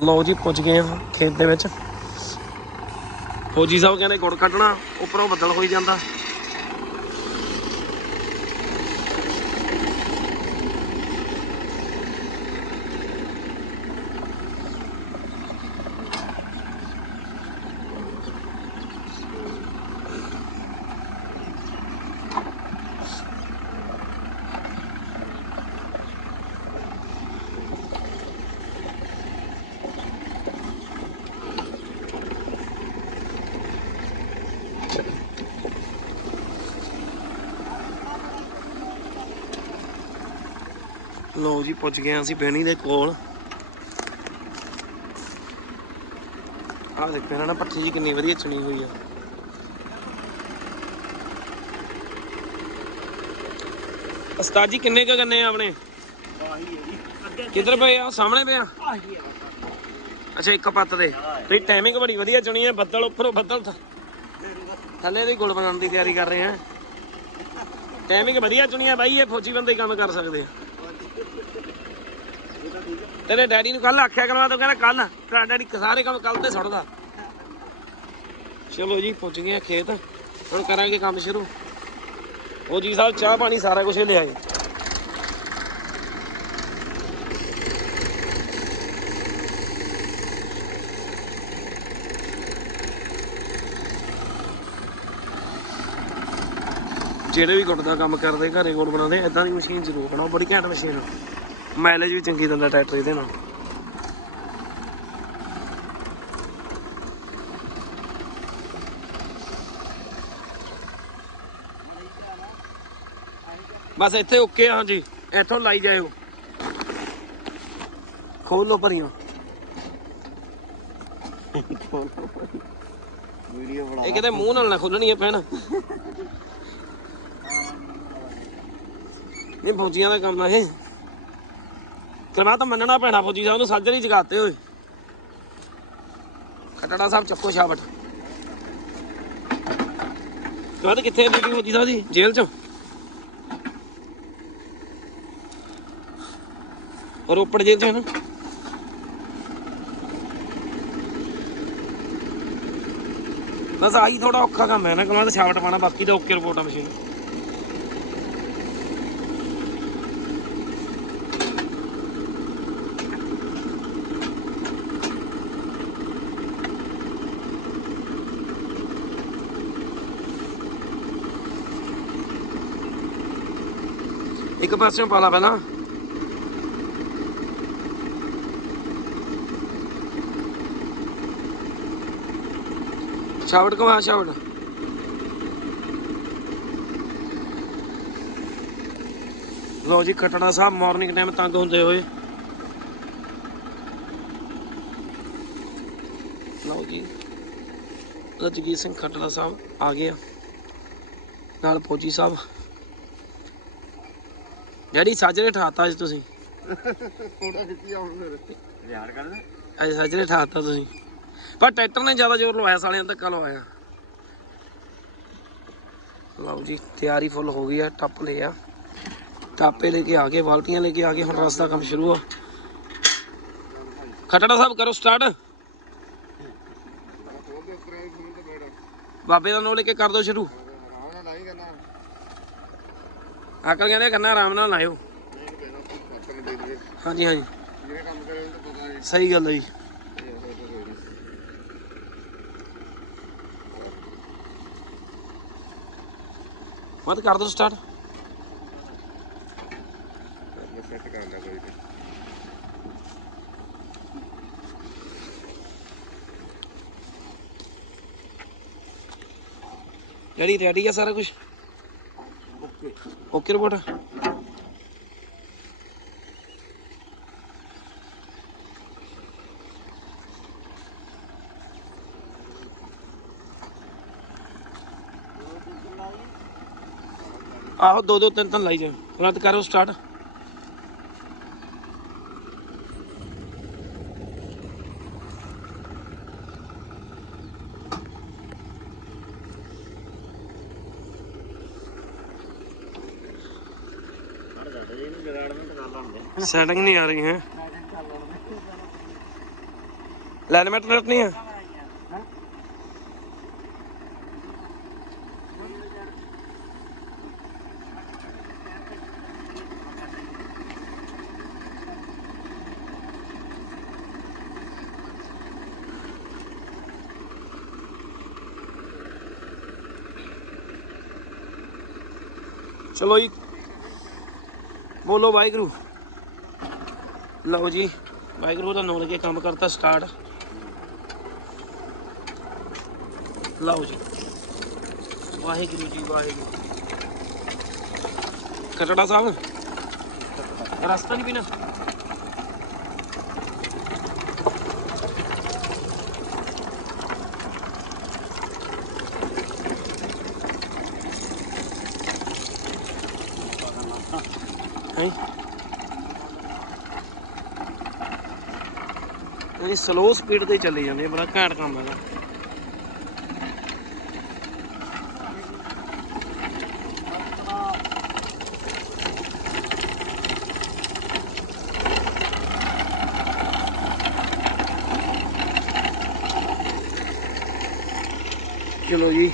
ਲਓ ਜੀ, ਪੁੱਜ ਗਏ ਹਾਂ ਖੇਤ ਦੇ ਵਿੱਚ। ਫੌਜੀ ਸਾਹਿਬ ਕਹਿੰਦੇ ਗੁੜ ਕੱਢਣਾ, ਉੱਪਰੋਂ ਬੱਦਲ ਹੋਈ ਜਾਂਦਾ। ਲਓ ਜੀ, ਪੁੱਜ ਗਏ ਅਸੀਂ ਬੈਣੀ ਦੇ ਕੋਲ। ਆਹ ਦੇਖੋ ਇਹਨਾਂ ਨੇ ਪੱਠੀ ਜੀ ਕਿੰਨੀ ਵਧੀਆ ਚੁਣੀ ਹੋਈ ਆ। ਉਸਤਾਦ ਜੀ, ਕਿੰਨੇ ਕ ਗੰਨੇ ਆ ਆਪਣੇ? ਕਿੱਧਰ ਪਏ ਆ? ਸਾਹਮਣੇ ਪਏ ਆ? ਅੱਛਾ, ਇੱਕ ਪੱਤ ਦੇ। ਤੁਸੀਂ ਟਾਈਮਿੰਗ ਬੜੀ ਵਧੀਆ ਚੁਣੀ ਹੈ ਬੱਦਲ ਉੱਪਰੋਂ ਬੱਦਲ ਥੱਲੇ ਦੇ ਗੁਲ ਬਣਾਉਣ ਦੀ ਤਿਆਰੀ ਕਰ ਰਹੇ ਆ। ਟਾਈਮਿੰਗ ਵਧੀਆ ਚੁਣੀ ਹੈ ਬਾਈ, ਇਹ ਫੌਜੀ ਬੰਦੇ ਕੰਮ ਕਰ ਸਕਦੇ ਆ। ਤੇਰੇ ਡੈਡੀ ਨੂੰ ਕੱਲ ਆਖਿਆ ਕਰਵਾ ਤੂੰ ਕਹਿੰਦਾ ਕੱਲ ਤੇਰਾ ਡੈਡੀ ਸਾਰੇ ਕੰਮ ਕੱਲ ਤੇ ਸੁੱਟਦਾ ਚਲੋ ਜੀ, ਪੁੱਜ ਗਏ ਆ ਖੇਤ, ਹੁਣ ਕਰਾਂਗੇ ਕੰਮ ਸ਼ੁਰੂ। ਉਹ ਜੀ ਸਾਹਿਬ, ਚਾਹ ਪਾਣੀ ਸਾਰਾ ਕੁਝ ਲਿਆਏ ਜਿਹੜੇ ਵੀ ਗੁੜ ਦਾ ਕੰਮ ਕਰਦੇ, ਘਰੇ ਗੁੜ ਬਣਾਉਂਦੇ ਐਦਾਂ ਦੀ ਮਸ਼ੀਨ ਜ਼ਰੂਰ ਬਣਾਓ, ਬੜੀ ਘੈਂਟ ਮਸ਼ੀਨ ਆ। ਮਾਈਲੇਜ ਵੀ ਚੰਗੀ ਦਿੰਦਾ ਟਰੈਕਟਰ ਇਹਦੇ ਨਾਲ। ਬਸ ਇੱਥੇ ਓਕੇ ਆ ਹਾਂਜੀ। ਇੱਥੋਂ ਲਾਈ ਜਾਇਓ। ਖੋਲ ਭਰੀਆਂ। ਵੀਡੀਓ ਬਣਾ। ਇਹ ਕਿਤੇ ਮੂੰਹ ਨਾਲ ਨਾ ਖੋਲਣੀ ਹੈ ਪੈਣ। ਇਹ ਫੌਜੀਆਂ ਦਾ ਕੰਮ ਆ ਇਹ। ਕਰਵਾ ਤਾਂ ਮੰਨਣਾ ਪੈਣਾ ਫੌਜੀ ਸਾਹਿਬ ਨੂੰ ਸਾਜਰੀ ਜਗਾਤੇ ਹੋਏ। ਖਟੜਾ ਸਾਹਿਬ ਚੱਕੋ ਸ਼ਾਬਟ ਕਹਦ ਕਿੱਥੇ ਬੀਬੀ ਫੌਜੀ ਸਾਹਿਬ ਦੀ ਜੇਲ੍ਹ ਚੋਂ। ਰੋਪੜ ਜੇਲ੍ਹ ਚ ਹੈ ਨਾ। ਬਸ ਆਹੀ ਥੋੜਾ ਔਖਾ ਕੰਮ ਹੈ ਨਾ ਕਲਾਂ ਤਾਂ ਸ਼ਾਬਟ ਪਾਣਾ ਬਾਕੀ ਤਾਂ ਓਕੇ ਰਿਪੋਰਟਾਂ ਮਸ਼ੀਨ। ਇੱਕ ਪਾਸਿਓਂ ਪਾ ਲਾ ਪਹਿਲਾਂ। ਸ਼ਾਵਟ ਕਮਾ ਸ਼ਾਵਟ। ਲੋ ਜੀ, ਖਟੜਾ ਸਾਹਿਬ ਮਾਰਨਿੰਗ ਟਾਈਮ ਤੰਗ ਹੁੰਦੇ ਹੋਏ। ਲਓ ਜੀ ਰਜਗੀਰ ਸਿੰਘ ਖਟੜਾ ਸਾਹਿਬ ਆ ਗਿਆ ਨਾਲ ਫੌਜੀ ਸਾਹਿਬ। ਡੈਡੀ ਸਾਜਰੇ ਠਾਤਾ ਅੱਜ ਤੁਸੀਂ। ਫੋਟੋ ਖਿੱਚੀ ਆਉਂ ਫਿਰ। ਯਾਰ ਕਰਦਾ ਅੱਜ ਸਾਜਰੇ ਠਾਤਾ ਤੁਸੀਂ। ਪਰ ਟਰੈਕਟਰ ਨੇ ਜ਼ਿਆਦਾ ਜ਼ੋਰ ਲਵਾਇਆ ਸਾਲਿਆਂ ਧੱਕਾ ਲਵਾਇਆ। ਲਓ ਜੀ ਤਿਆਰੀ ਫੁੱਲ ਹੋ ਗਈ ਆ ਟੱਪ ਲਿਆ ਟਾਪੇ ਲੈ ਕੇ ਆ ਗਏ ਬਾਲਟੀਆਂ ਲੈ ਕੇ ਆ ਗਏ ਹੁਣ ਰਸ ਦਾ ਕੰਮ ਸ਼ੁਰੂ ਆ। ਖਟੜਾ ਸਾਹਿਬ ਕਰੋ ਸਟਾਰਟ। ਬਾਬੇ ਦਾ ਨੋ ਲੈ ਕੇ ਕਰ ਦਿਓ ਸ਼ੁਰੂ ਆਰਾਮ ਨਾਲ ਲਾਈ ਕਰਨਾ ਆਕਲ ਕਹਿੰਦੇ ਕਰਨਾ ਆਰਾਮ ਨਾਲ ਲਾਇਓ। ਹਾਂਜੀ ਹਾਂਜੀ। ਸਹੀ ਗੱਲ ਹੈ ਜੀ। ਇਹ ਮਤ ਕਰ ਦਿਓ ਸਟਾਰਟ ਸੈੱਟ ਕਰਨ ਦਾ ਕੋਈ ਨਹੀਂ ਰੈਡੀ ਆ ਸਾਰਾ ਕੁਝ ਓਕੇ ਓਕੇ ਰਿਪੋਰਟ ਆਹੋ ਦੋ ਦੋ ਤਿੰਨ ਤਿੰਨ ਲਾਈ ਜਾਓ। ਰੱਦ ਕਰੋ ਸਟਾਰਟ ਇਹਨੂੰ ਜਗਾੜ ਨੂੰ ਟਕਾ ਲਾਉਂਦੇ ਸੈਟਿੰਗ ਨਹੀਂ ਆ ਰਹੀ ਹੈ। ਲੈਨਮੈਟ ਨਟ ਨਹੀਂ ਆ। ਚਲੋ ਜੀ। ਬੋਲੋ ਵਾਹਿਗੁਰੂ। ਲਓ ਜੀ, ਵਾਹਿਗੁਰੂ ਦਾ ਨਾਮ ਲੈ ਕੇ ਕੰਮ ਕਰਤਾ ਸਟਾਰਟ ਲਓ ਜੀ, ਵਾਹਿਗੁਰੂ ਜੀ, ਵਾਹਿਗੁਰੂ। ਕਟੜਾ ਸਾਹਿਬ, ਰਸਤਾ ਨਹੀਂ ਪੀਣਾ? ਇਹ ਸਲੋ ਸਪੀਡ ਤੇ ਚੱਲੀ ਜਾਂਦੀ ਹੈ ਬੜਾ ਘੈਂਟ ਕੰਮ ਹੈਗਾ ਚਲੋ ਜੀ।